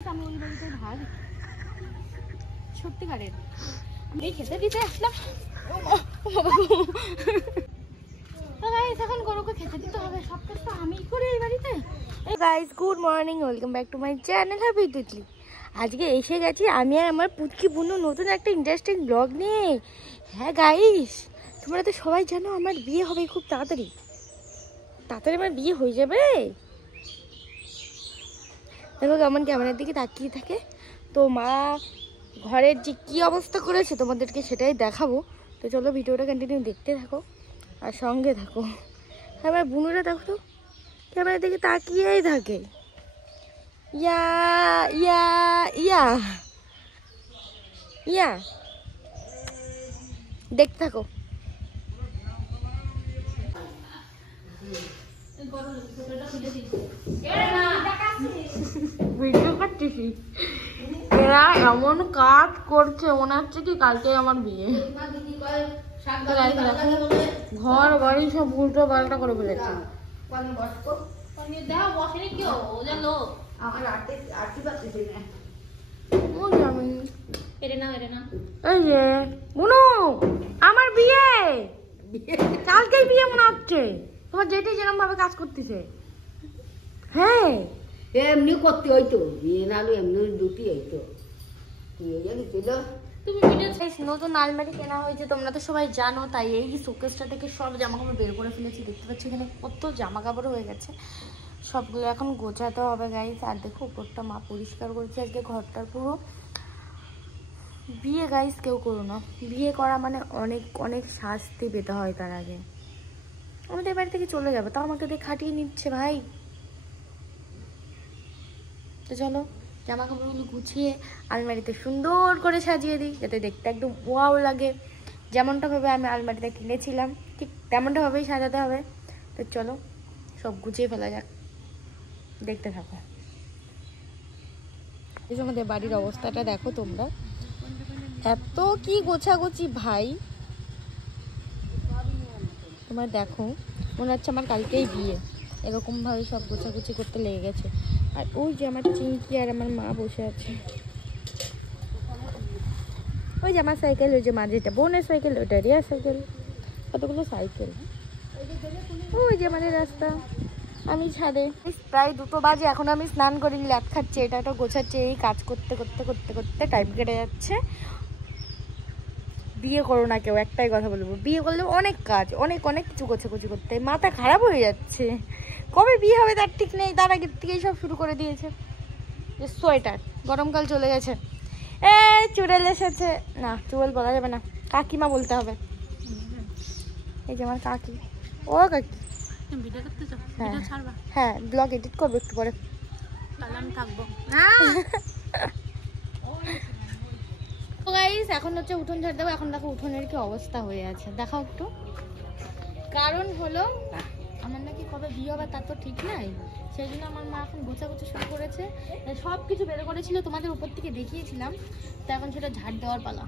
আমি ওই বাড়িতে ভাগ সত্যিকারের আমি খেতে দিতে আসলাম। এখন গরুকে খেতে দিতে হবে, সব কাজ তো আমিই করি এই বাড়িতে। Guys good morning, welcome back to my channel happy Titli. আজকে এসে গেছি আমি আর আমার পুচকি বুনু নতুন একটা ইন্টারেস্টিং ব্লগ নিয়ে। হ্যাঁ গাইস, তোমরা তো সবাই জানো আমার বিয়ে হবে খুব তাড়াতাড়ি। আমার বিয়ে হয়ে যাবে। দেখো কেমন ক্যামেরার দিকে তাকিয়ে থাকে। তো মা ঘরের যে কী অবস্থা করেছে তোমাদেরকে সেটাই দেখাবো। তো চলো ভিডিওটা কন্টিনিউ দেখতে থাকো আর সঙ্গে থাকো। আমার বুনুরা দেখো তো ক্যামেরার দিকে তাকিয়েই থাকে। ইয়া ইয়া ইয়া ইয়া দেখতে থাকো। ভিডিও করতেছি, এরা এমন কাজ করছে মনে হচ্ছে কি কালকে আমার বিয়ে। ঘর বাড়ি সব উল্টো পাল্টা করে ফেলেছে। এই যে বুনু আমার বিয়ে, কালকেই বিয়ে মনে হচ্ছে। তোমার যেটাই যেরকম ভাবে কাজ করতেছে। হ্যাঁ এমনি করতে হইতো, বিয়ে নাহলে এমনি দুটি হইতো। নতুন আলমারি কেনা হয়েছে, তোমরা তো সবাই জানো। তাই এই শোকেসটা থেকে সব জামা কাপড় বের করে ফেলেছি। দেখতে পাচ্ছি এখানে কত জামা কাপড় হয়ে গেছে, সবগুলো এখন গোছাতে হবে গাইস। আর দেখো উপরটা মা পরিষ্কার করেছে আজকে ঘরটার পুরো। বিয়ে গাইস কেউ করো না, বিয়ে করা মানে অনেক অনেক শাস্তি পেতে হয় তার আগে। আমাদের বাড়ি থেকে চলে যাবে, তাও আমাকে দিয়ে খাটিয়ে নিচ্ছে ভাই। তো চলো জামা কাপড়গুলো গুছিয়ে আলমারিতে সুন্দর করে সাজিয়ে দিই, যাতে দেখতে একদম ওয়াও লাগে। যেমনটা ভাবে আমি আলমারিটা কিনেছিলাম ঠিক তেমনটা ভাবেই সাজাতে হবে। তো চলো সব গুছিয়ে ফেলা যাক, দেখতে থাকো। এই যে আমাদের বাড়ির অবস্থাটা দেখো তোমরা, এত কি গোছাগুছি ভাই। তোমার দেখো মনে হচ্ছে আমার কালকেই বিয়ে, এরকম ভাবে সব গোছাগুছি করতে লেগে গেছে। আর ওই যে আমার চিংকি আর আমার মা বসে আছে। ওই যে আমার সাইকেল, ওই যে মাঝেটা বোনের সাইকেল, ওইটা রিয়া সাইকেল, কতগুলো সাইকেল। ওই যে আমাদের রাস্তা, আমি ছাদে। প্রায় 2টো বাজে, এখন আমি স্নান করিনি, ল্যাদ খাচ্ছি, এটা ওটা গোছাচ্ছে। এই কাজ করতে করতে করতে করতে টাইম কেটে যাচ্ছে। বিয়ে করো না কেউ, একটাই কথা বলবো, বিয়ে করলে অনেক কাজ, অনেক অনেক কিছু গোছাগুছি করতে, মাথা খারাপ হয়ে যাচ্ছে। কবে বিয়ে হবে তার ঠিক নেই, তার আগের থেকেই সব শুরু করে দিয়েছে। যে সোয়েটার, গরমকাল চলে গেছে। চুড়েল এসেছে, না চুড়েল বলা যাবে না, কাকিমা বলতে হবে। এই যে আমার কাকি, ও কাকি ভিডিও করতে চাও? হ্যাঁ ব্লগ এডিট করবো একটু পরে, আমি থাকবো। এখন হচ্ছে উঠোন ঝাড় দেবো। এখন দেখো উঠোনের কি অবস্থা হয়ে আছে, দেখাও একটু। কারণ হলো আমার নাকি কবে বিয়ে হবে তার তো ঠিক নাই, সেই জন্য আমার মা এখন গোছাগুছি শুরু করেছে। সব কিছু বের করেছিল, তোমাদের উপর থেকে দেখিয়েছিলাম। তো এখন সেটা ঝাড় দেওয়ার পালা।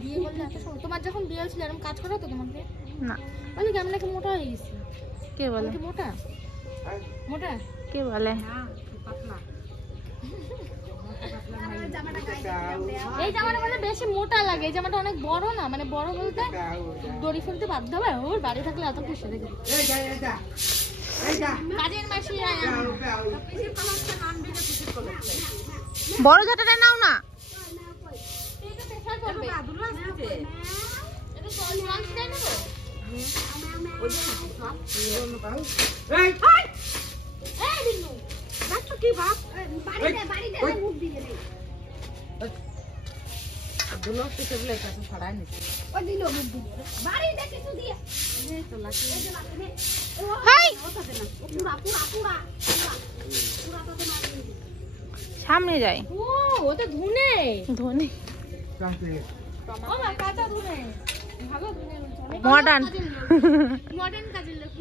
বিয়ে করলে এত সময়, তোমার যখন বিয়ে হয়েছিল এরকম কাজ করা তো তোমাকে? না, বলে কি আমি নাকি মোটা হয়ে গেছি। কে বলে মোটা? মোটা কে বলে? এই জামাটা মানে বেশি মোটা লাগে, এই জামাটা অনেক বড় না, মানে বড় বলতে দড়ি ফেলতে বাধ্য হবে। ওর বাড়ি থাকলে এত খুশি দেখে। কাজের মাসি বড় ঝাঁটাটা নাও না। কি ভাব সামনে যায়। ও তো ধুনে ধুনে কাঁচা ধুনে, ভালো ধুনে, মডার্ন মডার্ন কাজের লোক।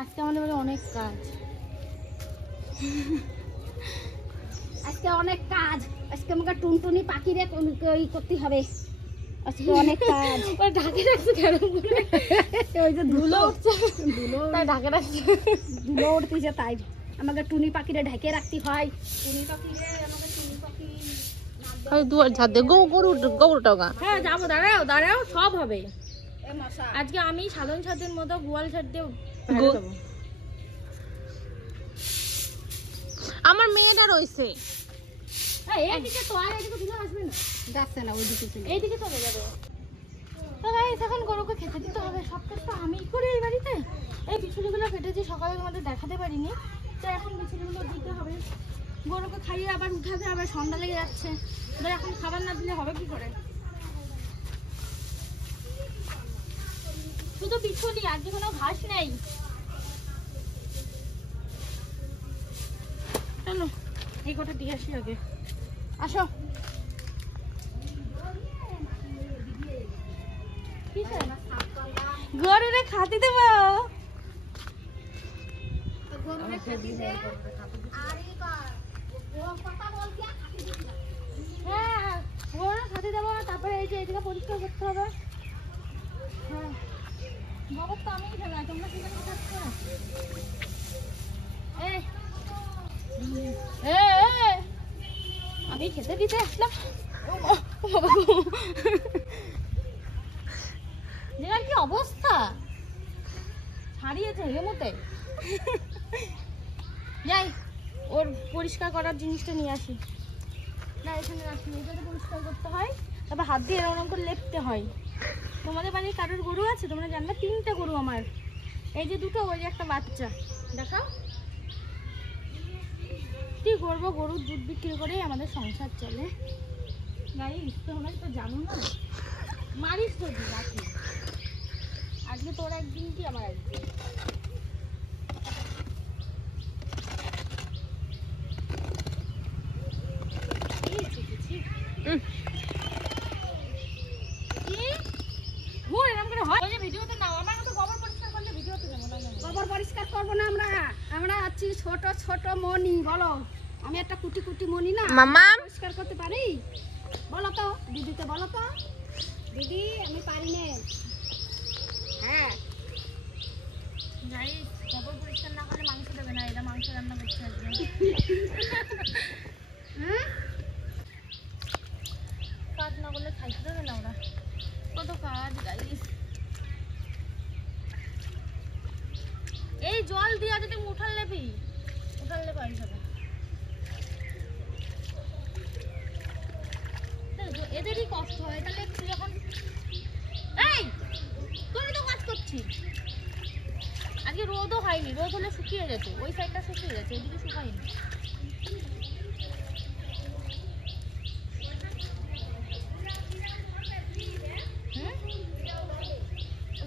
আজকে আমাদের বলে অনেক কাজ, আজকে অনেক কাজ। আজকে আমাকে টুনটুনি পাখিরে করতে হবে। আজকে অনেক কাজ। ওই ঢাকে রাখছে কেন? ওই যে ধুলো উঠছে, ধুলো তাই ঢাকে রাখছে। ধুলো উঠতেছে, তাই আমাকে টুনি পাখিরে ঢেকে রাখতে হয়। টুনি পাখিরে আমাকে টুনি পাখি দুয়ার ঝাড় দে, গরুটাও গা। হ্যাঁ যাবো, দাঁড়াও দাঁড়াও, সব হবে। এ মশা আজকে আমি সাধারণ ছাদের মতো গোয়াল ছাদ দিয়ে আমার মেয়েটা রয়েছে। এইদিকে তো আর এদিকে দিলে আসবে না, যাচ্ছে না ওইদিকে চলে। এইদিকে চলে যাবে। তো গাইস এখন গরুকে খেতে দিতে হবে, সব কাজ তো আমিই করি এই বাড়িতে। এই বিছুলিগুলো কেটেছি সকালে, তোমাদের দেখাতে পারিনি, তো এখন বিছুলিগুলো দিতে হবে। গরুকে খাইয়ে আবার উঠাতে, আবার সন্ধ্যা লেগে যাচ্ছে, ওদের এখন খাবার না দিলে হবে কি করে? শুধু বিছুলি, আজকে কোনো ঘাস নেই। চলো এই কটা দিয়ে আসি আগে, আসো। গরুরে খাতে দেব, হ্যাঁ গরুরে খাতে দেবো। তারপরে এই যে এদিকে পরিষ্কার করতে হবে। হ্যাঁ গোবর তো আমিই ফেলাই, তোমরা কি করে খাচ্ছ? আমি খেতে দিতে আসলাম। কি অবস্থা ছাড়িয়েছে হেমতে। যাই ওর পরিষ্কার করার জিনিসটা নিয়ে আসি। না এখানে আসি, এটাতে পরিষ্কার করতে হয়, তারপর হাত দিয়ে এরকম করে লেপতে হয়। তোমাদের বাড়ির কারোর গরু আছে? তোমরা জানবে 3টে গরু আমার, এই যে 2টো, ওই যে একটা বাচ্চা। দেখাও কি করবো, গরুর দুধ বিক্রি করেই আমাদের সংসার চলে। গাইস তোমরা তো জানো না, মারিস তো দি রাখি। আজকে তোর একদিন কি আমার একদিন। গোবর পরিষ্কার করবো না আমরা, আমরা আছি ছোট ছোট মনি। বলো আমি একটা কুটি কুটি মনি না, মামা পরিষ্কার করতে পারি? বলো তো দিদিতে, বলো তো দিদি আমি পারি না। হ্যাঁ গাইস গোবর পরিষ্কার না করলে মাংস দেবে না, এরা মাংস রান্না করছে আজকে। কাজ না করলে খাইতে দেবে না ওরা, কত কাজ গাইস। এই জল দিয়া যদি উঠাল লেবি, উঠালে পাই যাবে। এদেরই কষ্ট হয়, তাহলে একটু যখন এই তুমি তো কাজ করছিস। আজকে রোদও হয়নি, রোদ হলে শুকিয়ে যেত, ওই সাইডটা শুকিয়ে গেছে, ওইদিকে শুকায়নি।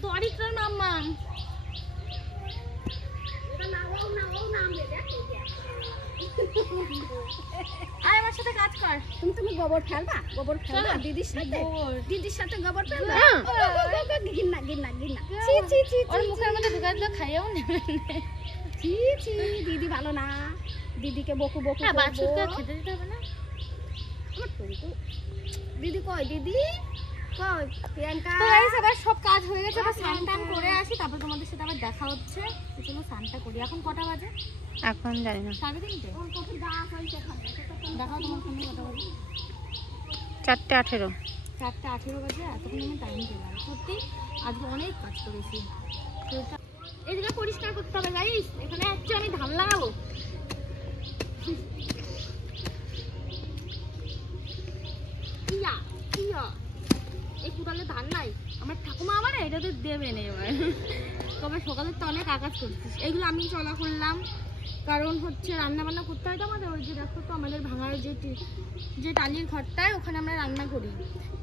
তো অরিত্রার মাম্মা আর আমার সাথে কাজ কর। তুমি গোবর ফেলবা, গোবর ফেলবা দিদির সাথে, দিদির সাথে গোবর ফেলবা। ঘিন্না ঘিন্না ঘিন্না, ছি ছি ছি, ওর মুখের মধ্যে ঢুকাই দিলে খাইয়াও নেবে। ছি ছি, দিদি ভালো না, দিদিকে বকু বকু। হ্যাঁ বাছুরকে খেতে দিতে হবে না। আমার টুনটু দিদি কই, দিদি কই প্রিয়াঙ্কা? তো গাইস আবার সব কাজ হয়ে গেছে, আবার স্নান টান করে আসি, তারপর তোমাদের সাথে আবার দেখা হচ্ছে। চলো স্নানটা করি। এখন কটা বাজে? এখন জানি না, 3:30। দেখাও তোমার ফোনে কটা বাজে? 4:18। 4:18 বাজে, এতক্ষণ আমি টাইম পেলাম। সত্যি আজকে অনেক কাজ করেছি। এদিকে পরিষ্কার করতে হবে গাইস, এখানে হচ্ছে আমি ধান লাগাবো। ইয়া ইয়া, এই কোদালে ধান নাই, আমার ঠাকুমা আমার এটাতে দেবে না এবার। তবে সকালে তো অনেক আকাশ করছিস, এগুলো আমি চলা করলাম, কারণ হচ্ছে রান্না বান্না করতে হয় তো আমাদের। ওই যে দেখো তো আমাদের ভাঙার যে টালির ঘরটায়, ওখানে আমরা রান্না করি,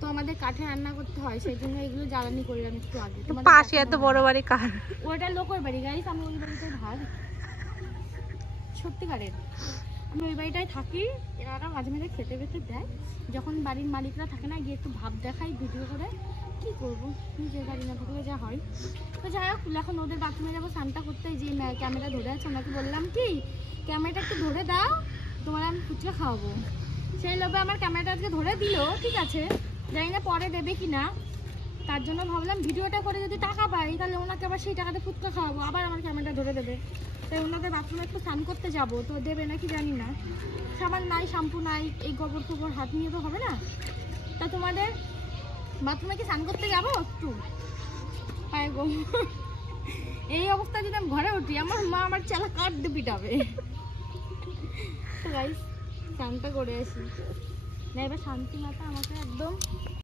তো আমাদের কাঠে রান্না করতে হয়, সেই জন্য এগুলো জ্বালানি করলাম একটু আগে। পাশে এত বড় বাড়ি কার? ওইটা লোকের বাড়ি গাইস, আমি ওই বাড়িতে ভাগ, সত্যিকারের আমি ওই বাড়িটায় থাকি। এরা মাঝে মাঝে খেতে খেতে দেয়, যখন বাড়ির মালিকরা থাকে না, গিয়ে একটু ভাব দেখাই ভিডিও করে। কি করবো, নিজের বাড়ি না থাকলে যা হয়। তো যাই হোক, এখন ওদের বাথরুমে যাবো স্নানটা করতে। যে ক্যামেরা ধরে আছে, ওনাকে বললাম কি ক্যামেরাটা একটু ধরে দাও, তোমার আমি ফুচকা খাওয়াবো। সেই লোভে আমার ক্যামেরাটা আজকে ধরে দিল, ঠিক আছে, জানি না পরে দেবে কি না, তার জন্য ভাবলাম ভিডিওটা করে যদি টাকা পাই তাহলে ওনাকে আবার সেই টাকাতে ফুচকা খাওয়াবো, আবার আমার ক্যামেরাটা ধরে দেবে। তাই ওনাদের বাথরুমে একটু স্নান করতে যাব, তো দেবে নাকি জানি না। সাবান নাই, শ্যাম্পু নাই, এই গোবর টোবর হাত নিয়ে তো হবে না। তা তোমাদের বাথরুমে কি স্নান করতে যাবো একটু? পায়ে গো এই অবস্থা যদি আমি ঘরে উঠি, আমার মা আমার চালা কাট দিয়ে পিটাবে। তো গাইস স্নানটা করে আসি না, এবার শান্তি মাতা আমাকে একদম